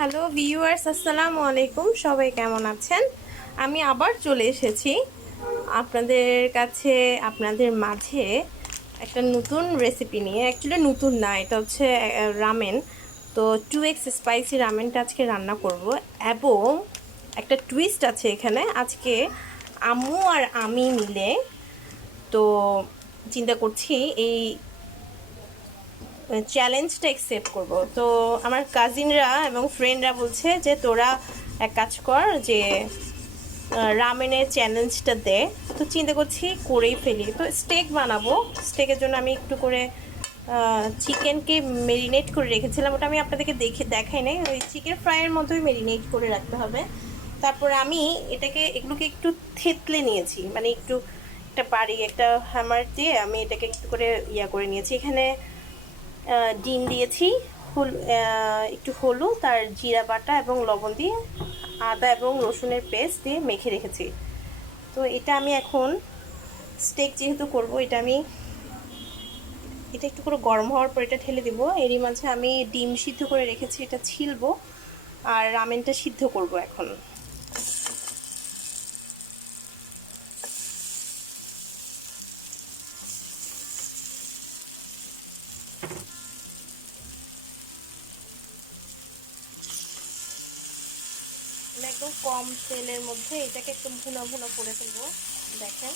Hello viewers, আসসালামু আলাইকুম। সবাই কেমন আছেন? আমি আবার চলে এসেছি আপনাদের কাছে, আপনাদের মাঝে একটা নতুন রেসিপি নিয়ে। অ্যাকচুয়ালি নতুন না, এটা হচ্ছে রামেন। তো 2x স্পাইসি রামেনটা আজকে রান্না করব, এবং একটা টুইস্ট আছে এখানে। আজকে আম্মু আর আমি মিলে তো চিন্তা করছি এই চ্যালেঞ্জটা অ্যাকসেপ্ট করব। তো আমার কাজিনরা এবং ফ্রেন্ডরা বলছে যে তোরা এক কাজ কর, যে রামেনের চ্যালেঞ্জটা দে। তো চিন্তা করছি করেই ফেলি। তো স্টেক বানাবো। স্টেকের জন্য আমি একটু করে চিকেনকে মেরিনেট করে রেখেছিলাম, ওটা আমি আপনাদেরকে দেখাই নাই। ওই চিকেন ফ্রাইয়ের মতোই মেরিনেট করে রাখতে হবে। তারপরে আমি এগুলোকে একটু থেতলে নিয়েছি, মানে একটু একটা একটা হ্যামার দিয়ে আমি এটাকে একটু করে করে নিয়েছি। এখানে ডিম দিয়েছি, একটু হলুদ আর জিরা বাটা এবং লবণ দিয়ে, আদা এবং রসুনের পেস্ট দিয়ে মেখে রেখেছি। তো এটা আমি এখন স্টেক যেহেতু করব, এটা একটু করে গরম হওয়ার পর এটা ঢেলে দিব। এরই মাঝে আমি ডিম সিদ্ধ করে রেখেছি, এটা ছিলবো, আর রামেনটা সিদ্ধ করব এখন। একদম কম তেলের মধ্যে এটাকে একটু ভুনা ভুনা করে ফেলবো। দেখেন,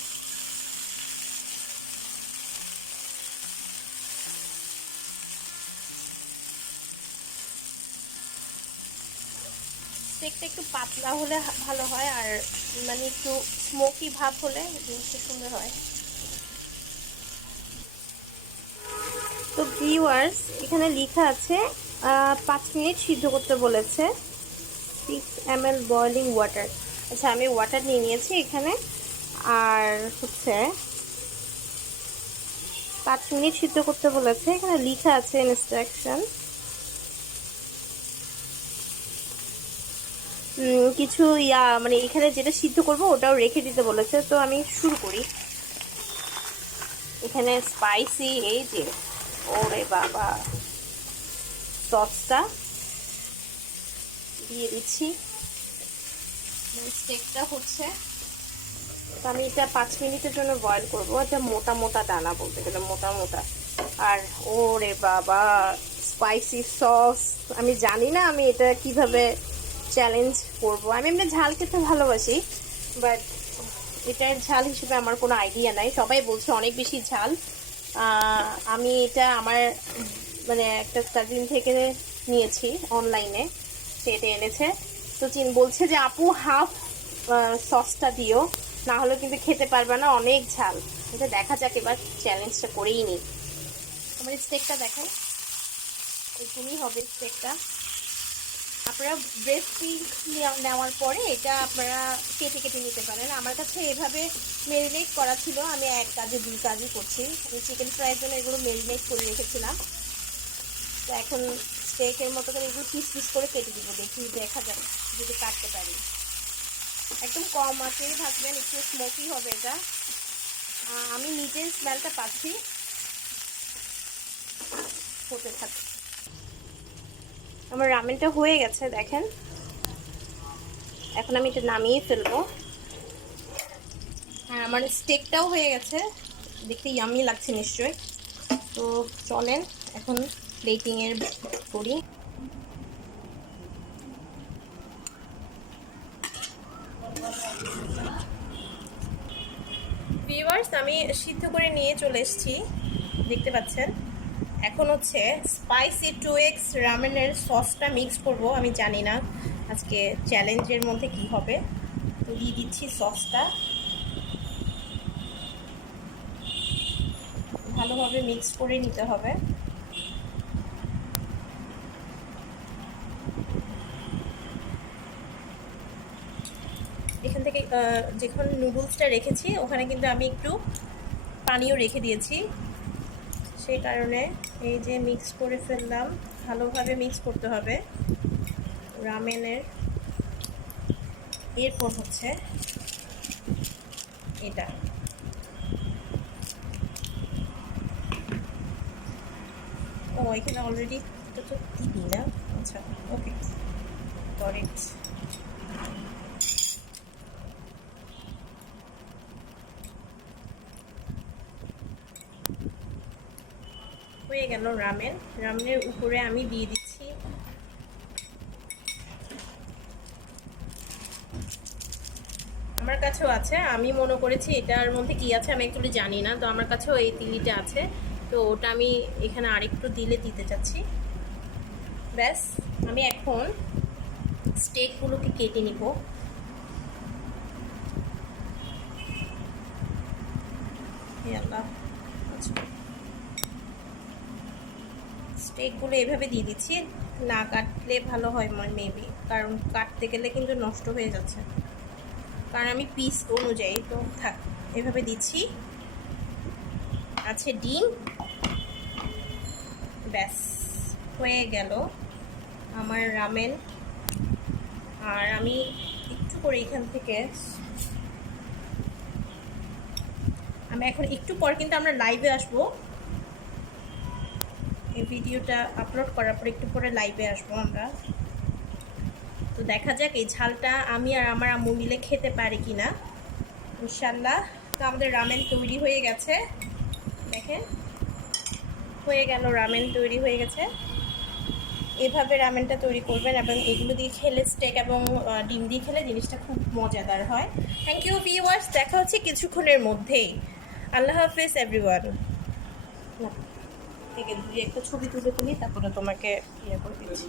স্টেকটা একটু পাতলা হলে ভালো হয়, আর মানে একটু স্মোকি ভাব হলে জিনিসটা সুন্দর হয়। তো ভিউয়ার্স, এখানে লেখা আছে 5 মিনিট সিদ্ধ করতে বলেছে, 6 ml বয়লিং ওয়াটার। আচ্ছা, আমি ওয়াটার নিয়ে নিয়েছি এখানে, আর হচ্ছে 5 মিনিট সিদ্ধ করতে বলেছে। এখানে লেখা আছে ইনস্ট্রাকশন, কিছু মানে এখানে যেটা সিদ্ধ করব ওটাও রেখে দিতে বলেছে। তো আমি শুরু করি। এখানে স্পাইসি, এই যে, ওরে বাবা, সসটা দিয়ে দিচ্ছি। স্টেকটা হচ্ছে, তো আমি এটা 5 মিনিটের জন্য বয়েল করবো। এটা মোটা মোটা দানা, বলতে গেলে মোটা মোটা। আর ওরে বাবা, স্পাইসি সস! আমি জানি না আমি এটা কিভাবে চ্যালেঞ্জ করব। আমি এমনি ঝাল খেতে ভালোবাসি, বাট এটার ঝাল হিসেবে আমার কোনো আইডিয়া নাই। সবাই বলছে অনেক বেশি ঝাল। আমি এটা আমার মানে একটা কাজিন থেকে নিয়েছি অনলাইনে, সে এটা এনেছে। তো বলছে যে আপু হাফ সসটা দিও, না হলে কিন্তু খেতে পারবে না, অনেক ঝাল। এটা দেখা যাক, এবার চ্যালেঞ্জটা করেই নিই। আমার স্টেকটা দেখাই, এরকমই হবে স্টেকটা। আপনারা ব্রেস্ট পিস নেওয়ার পরে এটা আপনারা কেটে কেটে নিতে পারেন। আমার কাছে এভাবে মেরিনেট করা ছিল, আমি এক কাজে দুই কাজই করছি। আমি চিকেন ফ্রাইয়ের জন্য এগুলো মেরিনেট করে রেখেছিলাম। তো এখন স্টেকের মতো করে এগুলো পিস পিস করে কেটে দিব। দেখা যাবে যদি কাটতে পারি। একদম কম আঁচেই থাকবেন, একটু স্মোকি হবে এটা। আমি নিজের স্মেলটা পাচ্ছি, হতে থাকে। আমার রামেনটা হয়ে গেছে, দেখেন। এখন আমি এটা নামিয়ে ফেলবো। আর আমার স্টেকটাও হয়ে গেছে, দেখতে ইয়ামি লাগছে নিশ্চয়ই। তো চলেন এখন প্লেটিংয়ের করি। ভিউয়ার্স, আমি সিদ্ধ করে নিয়ে চলে এসেছি, দেখতে পাচ্ছেন। এখন হচ্ছে স্পাইসি 2x রামেনের সসটা মিক্স করব। আমি জানি না আজকে চ্যালেঞ্জের মধ্যে কি হবে। তো দিয়ে দিচ্ছি সসটা, ভালোভাবে মিক্স করে নিতে হবে। এখান থেকে যখন নুডলসটা রেখেছি ওখানে কিন্তু আমি একটু পানিও রেখে দিয়েছি, সেই কারণে এই যে মিক্স করে ফেললাম। ভালোভাবে মিক্স করতে হবে রামেনের। এরপর হচ্ছে এটা, ও এখানে অলরেডি এটা তো দিই না। আচ্ছা, ওকে। For it. হয়ে গেল রামেন। রামেনের উপরে আমি দিয়ে দিচ্ছি আমার কাছেও আছে, আমি মনে করেছি এটার মধ্যে কি আছে আমি অ্যাকচুয়ালি জানি না, তো আমার কাছেও এই তিলিটা আছে, তো ওটা আমি এখানে আরেকটু দিতে চাচ্ছি। ব্যাস, আমি এখন স্টেকগুলোকে কেটে নিব। স্টেকগুলো এভাবে দিয়ে দিচ্ছি, না কাটলে ভালো হয় মেবি, কারণ কাটতে গেলে কিন্তু নষ্ট হয়ে যাচ্ছে, কারণ আমি পিস অনুযায়ী তো থাক এভাবে দিচ্ছি। আছে ডিম। ব্যাস হয়ে গেল আমার রামেন। আর আমি একটু করে এখান থেকে, আমি এখন একটু পর কিন্তু আমরা লাইভে আসবো, এই ভিডিওটা আপলোড করার পর একটু পরে লাইভে আসবো আমরা। তো দেখা যাক এই ঝালটা আমি আর আমার আম্মু মিলে খেতে পারি কিনা, ইনশাল্লাহ। তো আমাদের রামেন তৈরি হয়ে গেছে, দেখেন হয়ে গেল, রামেন তৈরি হয়ে গেছে। এভাবে রামেনটা তৈরি করবেন এবং এগুলো দিয়ে খেলে, স্টেক এবং ডিম দিয়ে খেলে জিনিসটা খুব মজাদার হয়। থ্যাংক ইউ ভিউয়ার্স, দেখা হচ্ছে কিছুক্ষণের মধ্যেই। আল্লাহ হাফেজ এভরিওয়ান। থেকে দুই একটা ছবি তুলে তুলি, তারপরে তোমাকে ইয়ে করে দিচ্ছি।